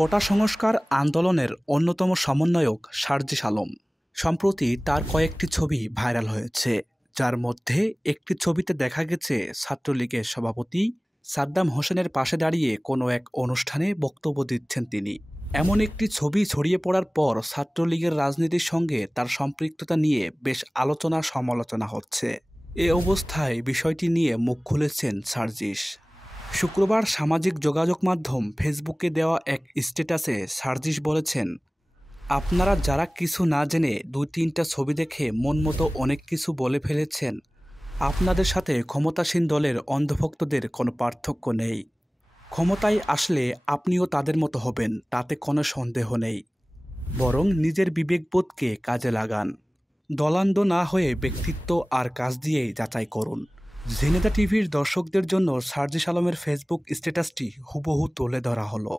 কোটা সংস্কার আন্দোলনের অন্যতম সমন্বয়ক সার্জিস আলম। সম্প্রতি তার কয়েকটি ছবি ভাইরাল হয়েছে, যার মধ্যে একটি ছবিতে দেখা গেছে ছাত্রলীগের সভাপতি সাদ্দাম হোসেনের পাশে দাঁড়িয়ে কোনো এক অনুষ্ঠানে বক্তব্য দিচ্ছেন তিনি। এমন একটি ছবি ছড়িয়ে পড়ার পর ছাত্রলীগের রাজনীতির সঙ্গে তার সম্পৃক্ততা নিয়ে বেশ আলোচনা সমালোচনা হচ্ছে। এ অবস্থায় বিষয়টি নিয়ে মুখ খুলেছেন সার্জিস। শুক্রবার সামাজিক যোগাযোগ মাধ্যম ফেসবুকে দেওয়া এক স্ট্যাটাসে সার্জিস বলেছেন, আপনারা যারা কিছু না জেনে ২-৩টা ছবি দেখে মন মতো অনেক কিছু বলে ফেলেছেন, আপনাদের সাথে ক্ষমতাসীন দলের অন্ধভক্তদের কোনো পার্থক্য নেই। ক্ষমতায় আসলে আপনিও তাদের মতো হবেন, তাতে কোনো সন্দেহ নেই। বরং নিজের বিবেকবোধকে কাজে লাগান। দলান্ধ না হয়ে ব্যক্তিত্ব আর কাজ দিয়েই যাচাই করুন। ঝিনেদা টিভির দর্শকদের জন্য সার্জিস আলমের ফেসবুক স্ট্যাটাসটি হুবহু তুলে ধরা হলো।